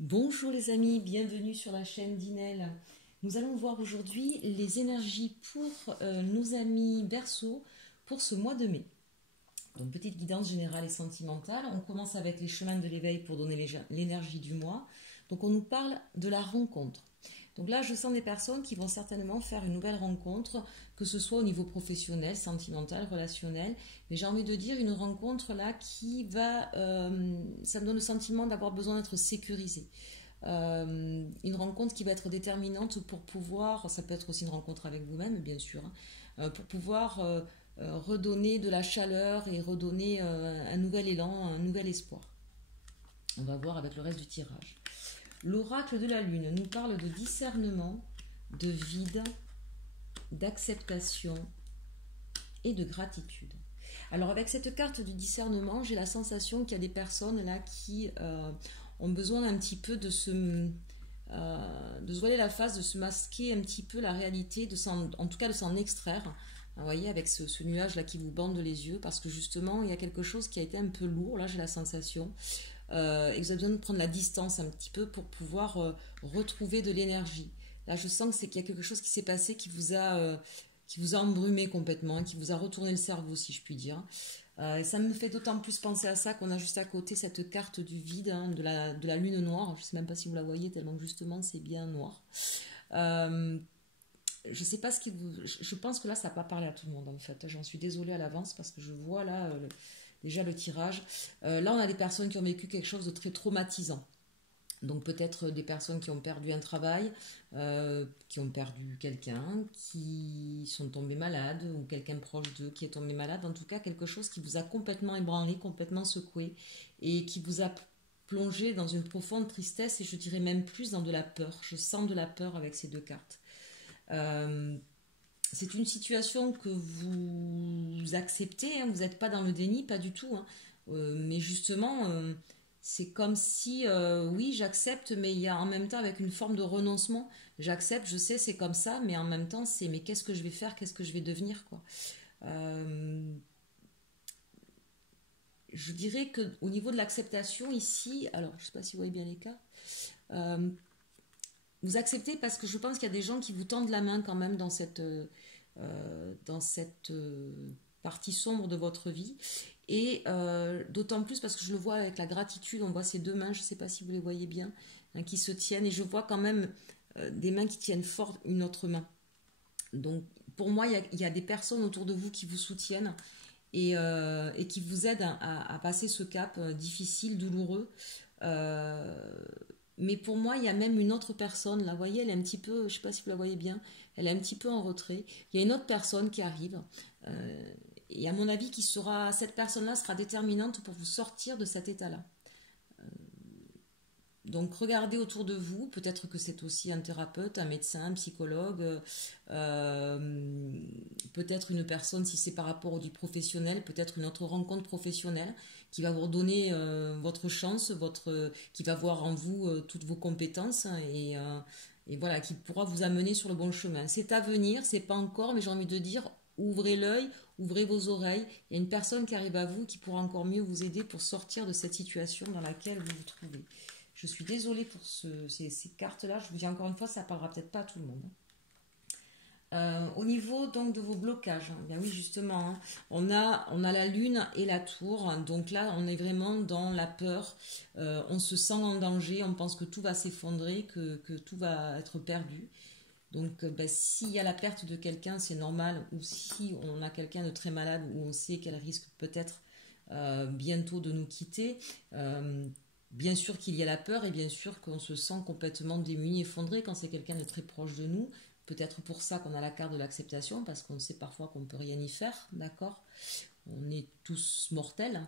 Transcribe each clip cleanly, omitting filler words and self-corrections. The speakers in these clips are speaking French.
Bonjour les amis, bienvenue sur la chaîne d'Inel. Nous allons voir aujourd'hui les énergies pour nos amis Verseau pour ce mois de mai. Donc petite guidance générale et sentimentale. On commence avec les chemins de l'éveil pour donner l'énergie du mois. Donc on nous parle de la rencontre. Donc là je sens des personnes qui vont certainement faire une nouvelle rencontre, que ce soit au niveau professionnel, sentimental, relationnel. Mais j'ai envie de dire une rencontre là qui va, ça me donne le sentiment d'avoir besoin d'être sécurisé. Une rencontre qui va être déterminante pour pouvoir, ça peut être aussi une rencontre avec vous-même bien sûr, hein, pour pouvoir redonner de la chaleur et redonner un nouvel élan, un nouvel espoir. On va voir avec le reste du tirage. L'oracle de la lune nous parle de discernement, de vide, d'acceptation et de gratitude. Alors avec cette carte du discernement, j'ai la sensation qu'il y a des personnes là qui ont besoin un petit peu de se voiler la face, de se masquer un petit peu la réalité, en tout cas de s'en extraire. Vous voyez, avec ce nuage là qui vous bande les yeux, parce que justement il y a quelque chose qui a été un peu lourd, là j'ai la sensation. Et vous avez besoin de prendre la distance un petit peu pour pouvoir retrouver de l'énergie. Là, je sens que c'est qu'il y a quelque chose qui s'est passé qui vous a embrumé complètement, hein, qui vous a retourné le cerveau, si je puis dire. Et ça me fait d'autant plus penser à ça qu'on a juste à côté cette carte du vide, hein, de la lune noire. Je ne sais même pas si vous la voyez, tellement que justement c'est bien noir. Je sais pas ce qui vous... Je pense que là, ça n'a pas parlé à tout le monde, en fait. J'en suis désolée à l'avance parce que je vois là... déjà le tirage. Là, on a des personnes qui ont vécu quelque chose de très traumatisant. Donc peut-être des personnes qui ont perdu un travail, qui ont perdu quelqu'un, qui sont tombés malades, ou quelqu'un proche d'eux qui est tombé malade. En tout cas, quelque chose qui vous a complètement ébranlé, complètement secoué, et qui vous a plongé dans une profonde tristesse, et je dirais même plus dans de la peur. Je sens de la peur avec ces deux cartes. C'est une situation que vous acceptez, hein, vous n'êtes pas dans le déni, pas du tout, hein. Mais justement, c'est comme si, oui, j'accepte, mais il y a en même temps avec une forme de renoncement. J'accepte, je sais, c'est comme ça, mais en même temps, c'est mais qu'est-ce que je vais faire, qu'est-ce que je vais devenir, quoi. Je dirais qu'au niveau de l'acceptation ici, alors je ne sais pas si vous voyez bien les cas, vous acceptez parce que je pense qu'il y a des gens qui vous tendent la main quand même dans cette partie sombre de votre vie. Et d'autant plus parce que je le vois avec la gratitude, on voit ces deux mains, je ne sais pas si vous les voyez bien, hein, qui se tiennent. Et je vois quand même des mains qui tiennent fort une autre main. Donc pour moi, il y a des personnes autour de vous qui vous soutiennent et qui vous aident à passer ce cap difficile, douloureux. Mais pour moi, il y a même une autre personne, là, vous voyez, elle est un petit peu, je ne sais pas si vous la voyez bien, elle est un petit peu en retrait. Il y a une autre personne qui arrive, et à mon avis, cette personne-là sera déterminante pour vous sortir de cet état-là. Donc regardez autour de vous, peut-être que c'est aussi un thérapeute, un médecin, un psychologue, peut-être une personne, si c'est par rapport au du professionnel, peut-être une autre rencontre professionnelle qui va vous redonner votre chance, qui va voir en vous toutes vos compétences et voilà, qui pourra vous amener sur le bon chemin. C'est à venir, c'est pas encore, mais j'ai envie de dire, ouvrez l'œil, ouvrez vos oreilles. Il y a une personne qui arrive à vous qui pourra encore mieux vous aider pour sortir de cette situation dans laquelle vous vous trouvez. Je suis désolée pour ces cartes-là. Je vous dis encore une fois, ça ne parlera peut-être pas à tout le monde. Au niveau donc de vos blocages, hein, bien oui justement, hein, on a la lune et la tour. Donc là, on est vraiment dans la peur. On se sent en danger. On pense que tout va s'effondrer, que tout va être perdu. Donc s'il y a la perte de quelqu'un, c'est normal. Ou si on a quelqu'un de très malade, où on sait qu'elle risque peut-être bientôt de nous quitter. Bien sûr qu'il y a la peur et bien sûr qu'on se sent complètement démuni, effondré quand c'est quelqu'un de très proche de nous. Peut-être pour ça qu'on a la carte de l'acceptation, parce qu'on sait parfois qu'on ne peut rien y faire, d'accord? On est tous mortels,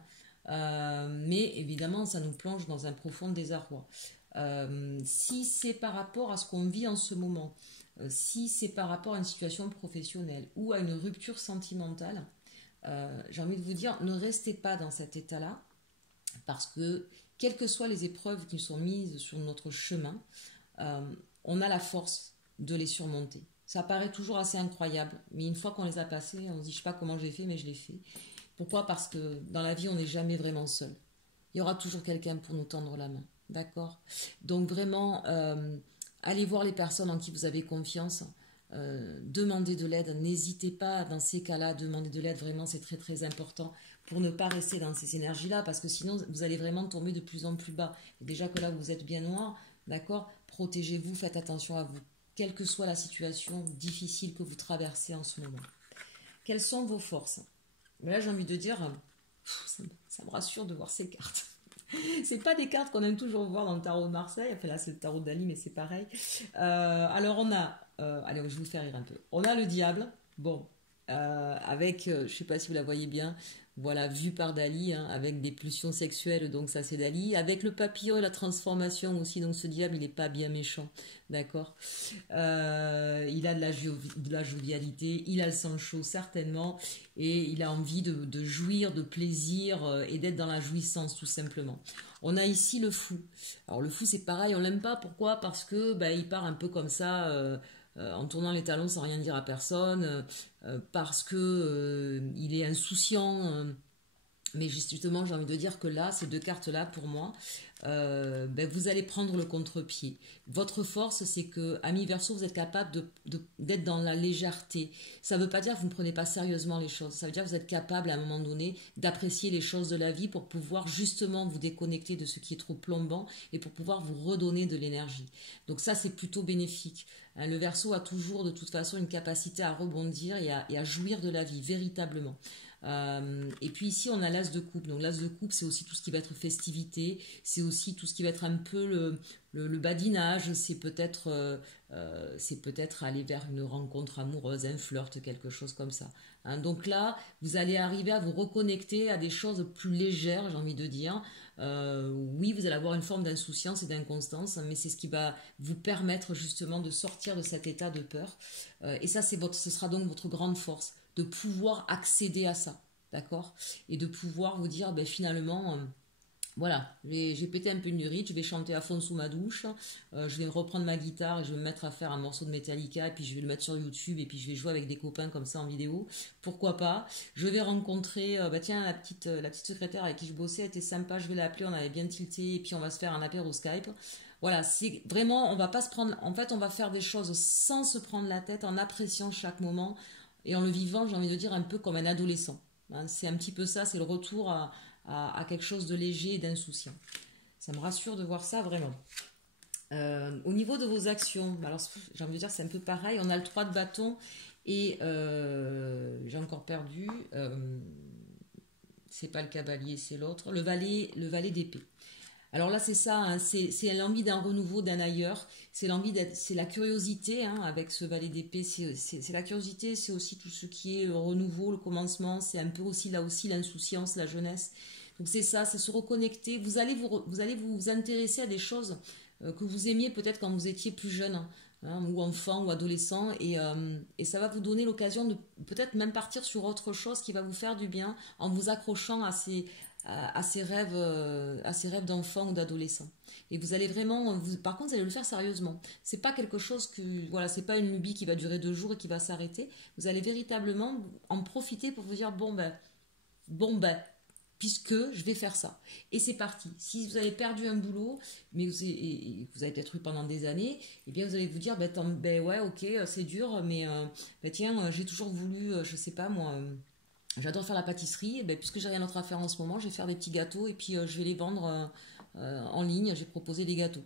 mais évidemment ça nous plonge dans un profond désarroi. Si c'est par rapport à ce qu'on vit en ce moment, si c'est par rapport à une situation professionnelle ou à une rupture sentimentale, j'ai envie de vous dire, ne restez pas dans cet état-là, parce que quelles que soient les épreuves qui sont mises sur notre chemin, on a la force de les surmonter. Ça paraît toujours assez incroyable, mais une fois qu'on les a passées, on se dit, je ne sais pas comment j'ai fait, mais je l'ai fait. Pourquoi? Parce que dans la vie, on n'est jamais vraiment seul. Il y aura toujours quelqu'un pour nous tendre la main. d'accord? Donc vraiment, allez voir les personnes en qui vous avez confiance, demandez de l'aide, n'hésitez pas dans ces cas-là, demander de l'aide, vraiment c'est très très important pour ne pas rester dans ces énergies-là, parce que sinon vous allez vraiment tomber de plus en plus bas. Et déjà que là vous êtes bien noir, d'accord? Protégez-vous, faites attention à vous, quelle que soit la situation difficile que vous traversez en ce moment. Quelles sont vos forces? Mais là j'ai envie de dire, ça me rassure de voir ces cartes. C'est pas des cartes qu'on aime toujours voir dans le tarot de Marseille. Enfin là, c'est le tarot d'Ali, mais c'est pareil. Alors on a, allez, je vais vous faire rire un peu. On a le diable. Bon, avec, je sais pas si vous la voyez bien. Voilà, vu par Dali, hein, avec des pulsions sexuelles, donc ça c'est Dali. Avec le papillon et la transformation aussi, donc ce diable il est pas bien méchant, d'accord. Il a de la jovialité, il a le sang chaud certainement, et il a envie de jouir, de plaisir et d'être dans la jouissance tout simplement. On a ici le fou. Alors le fou c'est pareil, on l'aime pas, pourquoi? Parce que bah, il part un peu comme ça. En tournant les talons sans rien dire à personne, parce que il est insouciant. Mais justement, j'ai envie de dire que là, ces deux cartes-là, pour moi, ben, vous allez prendre le contre-pied. Votre force, c'est que, ami Verseau, vous êtes capable d'être dans la légèreté. Ça ne veut pas dire que vous ne prenez pas sérieusement les choses. Ça veut dire que vous êtes capable, à un moment donné, d'apprécier les choses de la vie pour pouvoir justement vous déconnecter de ce qui est trop plombant et pour pouvoir vous redonner de l'énergie. Donc ça, c'est plutôt bénéfique. Le Verseau a toujours, de toute façon, une capacité à rebondir et à jouir de la vie, véritablement. Et puis ici on a l'as de coupe, donc l'as de coupe c'est aussi tout ce qui va être festivité, c'est aussi tout ce qui va être un peu le badinage, c'est peut-être aller vers une rencontre amoureuse, un flirt, quelque chose comme ça, hein. Donc là vous allez arriver à vous reconnecter à des choses plus légères, j'ai envie de dire. Oui, vous allez avoir une forme d'insouciance et d'inconstance, mais c'est ce qui va vous permettre justement de sortir de cet état de peur, et ça ce sera donc votre grande force, de pouvoir accéder à ça, d'accord? Et de pouvoir vous dire, ben, finalement, voilà, j'ai pété un peu une rite, je vais chanter à fond sous ma douche, je vais reprendre ma guitare et je vais me mettre à faire un morceau de Metallica, et puis je vais le mettre sur YouTube, et puis je vais jouer avec des copains comme ça en vidéo, pourquoi pas? Je vais rencontrer, bah tiens, la petite secrétaire avec qui je bossais, elle était sympa, je vais l'appeler, on avait bien tilté, et puis on va se faire un apéro Skype. Voilà, c'est vraiment, on va pas se prendre, en fait, on va faire des choses sans se prendre la tête, en appréciant chaque moment, et en le vivant, j'ai envie de dire, un peu comme un adolescent, hein. C'est un petit peu ça, c'est le retour à quelque chose de léger et d'insouciant. Ça me rassure de voir ça, vraiment. Au niveau de vos actions, alors j'ai envie de dire, c'est un peu pareil. On a le 3 de bâton et j'ai encore perdu. C'est pas le cavalier, c'est l'autre. Le valet d'épée. Alors là, c'est ça, hein, c'est l'envie d'un renouveau, d'un ailleurs. C'est l'envie d'être, c'est la curiosité, hein, avec ce valet d'épée. C'est la curiosité, c'est aussi tout ce qui est le renouveau, le commencement. C'est un peu aussi là aussi l'insouciance, la jeunesse. Donc c'est ça, c'est se reconnecter. Vous allez vous intéresser à des choses que vous aimiez peut-être quand vous étiez plus jeune, hein, ou enfant ou adolescent, et ça va vous donner l'occasion de peut-être même partir sur autre chose qui va vous faire du bien en vous accrochant à ces rêves d'enfant ou d'adolescent. Et vous allez vraiment, par contre, vous allez le faire sérieusement. C'est pas quelque chose que, voilà, c'est pas une lubie qui va durer 2 jours et qui va s'arrêter. Vous allez véritablement en profiter pour vous dire, bon ben, puisque je vais faire ça. Et c'est parti. Si vous avez perdu un boulot, mais vous avez peut-être eu pendant des années, eh bien vous allez vous dire, ben ouais, ok, c'est dur, mais ben tiens, j'ai toujours voulu, je sais pas moi. J'adore faire la pâtisserie, et ben, puisque j'ai rien d'autre à faire en ce moment, je vais faire des petits gâteaux et puis je vais les vendre en ligne. J'ai proposé des gâteaux.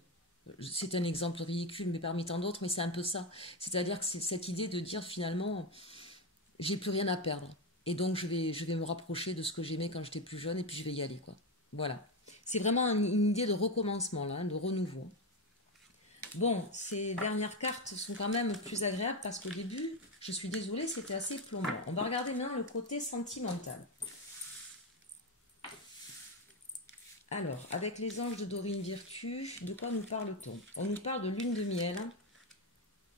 C'est un exemple ridicule, mais parmi tant d'autres, mais c'est un peu ça. C'est-à-dire que c'est cette idée de dire finalement, j'ai plus rien à perdre. Et donc je vais me rapprocher de ce que j'aimais quand j'étais plus jeune et puis je vais y aller, quoi. Voilà. C'est vraiment une idée de recommencement, là, hein, de renouveau. Bon, ces dernières cartes sont quand même plus agréables parce qu'au début, je suis désolée, c'était assez plombant. On va regarder maintenant le côté sentimental. Alors, avec les anges de Dorine Virtue, de quoi nous parle-t-on? On nous parle de lune de miel,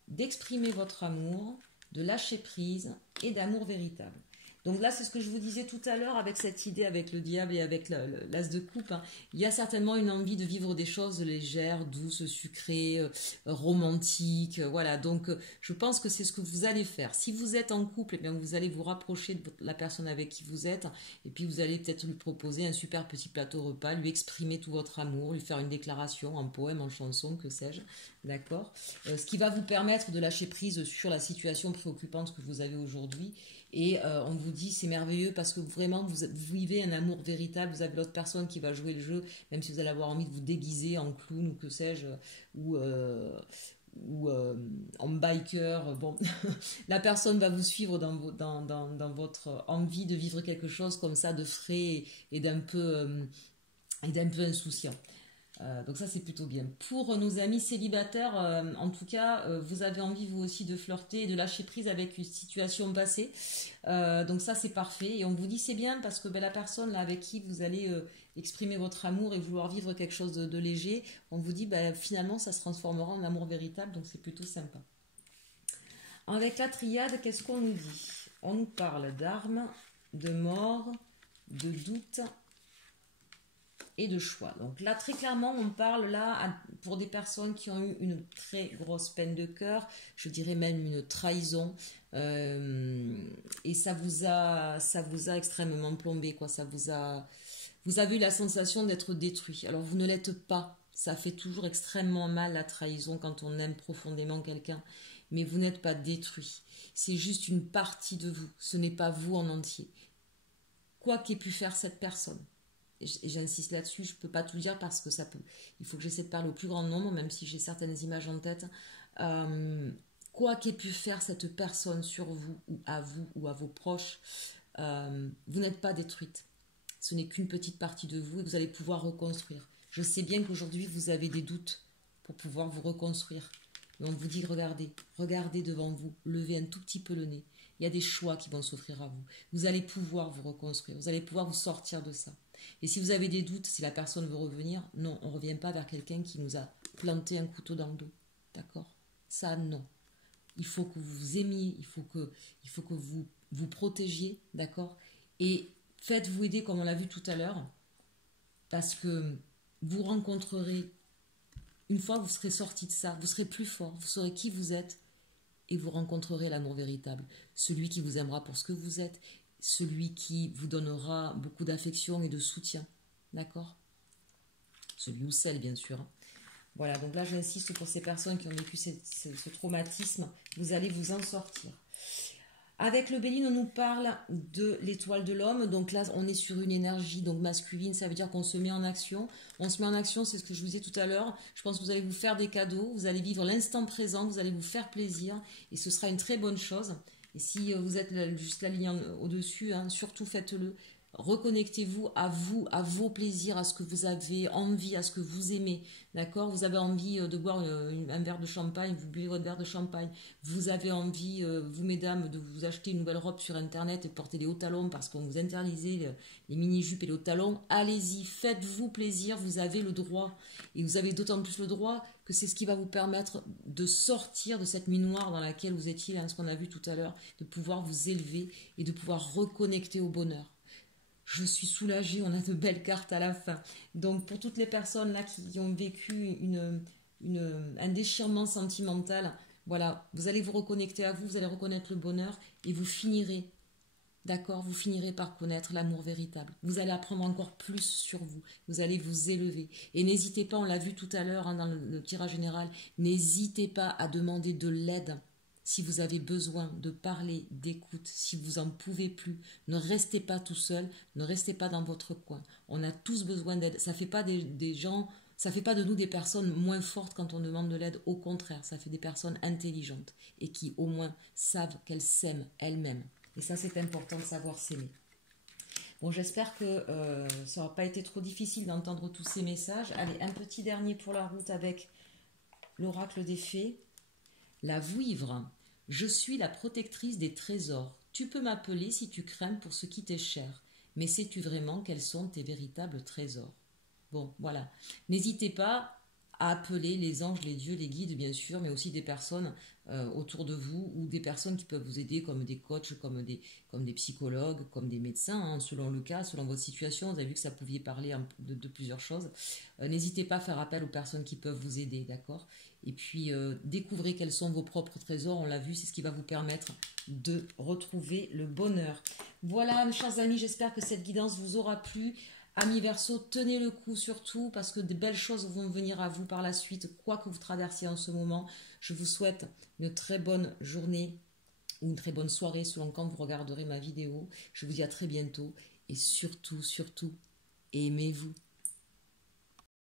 d'exprimer votre amour, de lâcher prise et d'amour véritable. Donc là, c'est ce que je vous disais tout à l'heure avec cette idée, avec le diable et avec l'as de coupe, hein. Il y a certainement une envie de vivre des choses légères, douces, sucrées, romantiques. Voilà, donc je pense que c'est ce que vous allez faire. Si vous êtes en couple, eh bien, vous allez vous rapprocher de la personne avec qui vous êtes et puis vous allez peut-être lui proposer un super petit plateau repas, lui exprimer tout votre amour, lui faire une déclaration en poème, en chanson, que sais-je. D'accord. Ce qui va vous permettre de lâcher prise sur la situation préoccupante que vous avez aujourd'hui. Et on vous dit c'est merveilleux parce que vraiment vous vivez un amour véritable, vous avez l'autre personne qui va jouer le jeu, même si vous allez avoir envie de vous déguiser en clown ou que sais-je, ou, en biker. Bon, la personne va vous suivre dans votre envie de vivre quelque chose comme ça de frais et d'un peu insouciant. Donc ça c'est plutôt bien. Pour nos amis célibataires, en tout cas, vous avez envie vous aussi de flirter et de lâcher prise avec une situation passée. Donc ça c'est parfait. Et on vous dit c'est bien parce que la personne là, avec qui vous allez exprimer votre amour et vouloir vivre quelque chose de léger, on vous dit finalement ça se transformera en amour véritable. Donc c'est plutôt sympa. Avec la triade, qu'est-ce qu'on nous dit? On nous parle d'armes, de mort, de doute et de choix. Donc là, très clairement, on parle là pour des personnes qui ont eu une très grosse peine de cœur, je dirais même une trahison, et ça vous a extrêmement plombé, quoi. Vous avez eu la sensation d'être détruit. Alors vous ne l'êtes pas. Ça fait toujours extrêmement mal la trahison quand on aime profondément quelqu'un, mais vous n'êtes pas détruit. C'est juste une partie de vous. Ce n'est pas vous en entier. Quoi qu'ait pu faire cette personne. Et j'insiste là-dessus, je ne peux pas tout dire parce que il faut que j'essaie de parler au plus grand nombre, même si j'ai certaines images en tête. Quoi qu'ait pu faire cette personne sur vous ou à vos proches, vous n'êtes pas détruite. Ce n'est qu'une petite partie de vous et vous allez pouvoir reconstruire. Je sais bien qu'aujourd'hui vous avez des doutes pour pouvoir vous reconstruire. Mais on vous dit regardez devant vous, levez un tout petit peu le nez. Il y a des choix qui vont s'offrir à vous. Vous allez pouvoir vous reconstruire, vous allez pouvoir vous sortir de ça. Et si vous avez des doutes, si la personne veut revenir, non, on ne revient pas vers quelqu'un qui nous a planté un couteau dans le dos. D'accord? Ça, non. Il faut que vous vous aimiez, il faut que vous vous protégiez, d'accord? Et faites-vous aider comme on l'a vu tout à l'heure, parce que vous rencontrerez, une fois que vous serez sorti de ça, vous serez plus fort, vous saurez qui vous êtes et vous rencontrerez l'amour véritable. Celui qui vous aimera pour ce que vous êtes, celui qui vous donnera beaucoup d'affection et de soutien, d'accord? Celui ou celle, bien sûr. Voilà, donc là j'insiste pour ces personnes qui ont vécu ce traumatisme, vous allez vous en sortir. Avec le Béline, on nous parle de l'étoile de l'homme. Donc là, on est sur une énergie donc masculine. Ça veut dire qu'on se met en action. On se met en action, c'est ce que je vous disais tout à l'heure. Je pense que vous allez vous faire des cadeaux. Vous allez vivre l'instant présent. Vous allez vous faire plaisir. Et ce sera une très bonne chose. Et si vous êtes juste la ligne au-dessus, surtout faites-le. Reconnectez-vous, à vos plaisirs, à ce que vous avez envie, à ce que vous aimez. D'accord? Vous avez envie de boire un verre de champagne, vous buvez votre verre de champagne. Vous avez envie, vous mesdames, de vous acheter une nouvelle robe sur internet et porter des hauts talons parce qu'on vous interdisait les mini-jupes et les hauts talons. Allez-y, faites-vous plaisir, vous avez le droit. Et vous avez d'autant plus le droit que c'est ce qui va vous permettre de sortir de cette nuit noire dans laquelle vous étiez, ce qu'on a vu tout à l'heure, de pouvoir vous élever et de pouvoir reconnecter au bonheur. Je suis soulagée, on a de belles cartes à la fin. Donc pour toutes les personnes là qui ont vécu un déchirement sentimental, voilà, vous allez vous reconnecter à vous, vous allez reconnaître le bonheur et vous finirez, d'accord, vous finirez par connaître l'amour véritable. Vous allez apprendre encore plus sur vous, vous allez vous élever. Et n'hésitez pas, on l'a vu tout à l'heure dans le tirage général, n'hésitez pas à demander de l'aide. Si vous avez besoin de parler, d'écoute, si vous en pouvez plus, ne restez pas tout seul, ne restez pas dans votre coin. On a tous besoin d'aide. Ça fait pas des gens, ça fait pas de nous des personnes moins fortes quand on demande de l'aide. Au contraire, ça fait des personnes intelligentes et qui au moins savent qu'elles s'aiment elles-mêmes. Et ça, c'est important de savoir s'aimer. Bon, j'espère que ça n'aura pas été trop difficile d'entendre tous ces messages. Allez, un petit dernier pour la route avec l'oracle des fées. La vouivre. Je suis la protectrice des trésors. Tu peux m'appeler si tu crains pour ce qui t'est cher. Mais sais-tu vraiment quels sont tes véritables trésors? Bon, voilà. N'hésitez pas à appeler les anges, les dieux, les guides, bien sûr, mais aussi des personnes autour de vous ou des personnes qui peuvent vous aider, comme des coachs, comme des psychologues, comme des médecins, hein, selon le cas, selon votre situation. Vous avez vu que ça pouvait parler de plusieurs choses. N'hésitez pas à faire appel aux personnes qui peuvent vous aider, d'accord? Et puis, découvrez quels sont vos propres trésors. On l'a vu, c'est ce qui va vous permettre de retrouver le bonheur. Voilà, mes chers amis, j'espère que cette guidance vous aura plu. Amis Verseau, tenez le coup surtout parce que de belles choses vont venir à vous par la suite, quoi que vous traversiez en ce moment. Je vous souhaite une très bonne journée ou une très bonne soirée selon quand vous regarderez ma vidéo. Je vous dis à très bientôt et surtout, surtout, aimez-vous.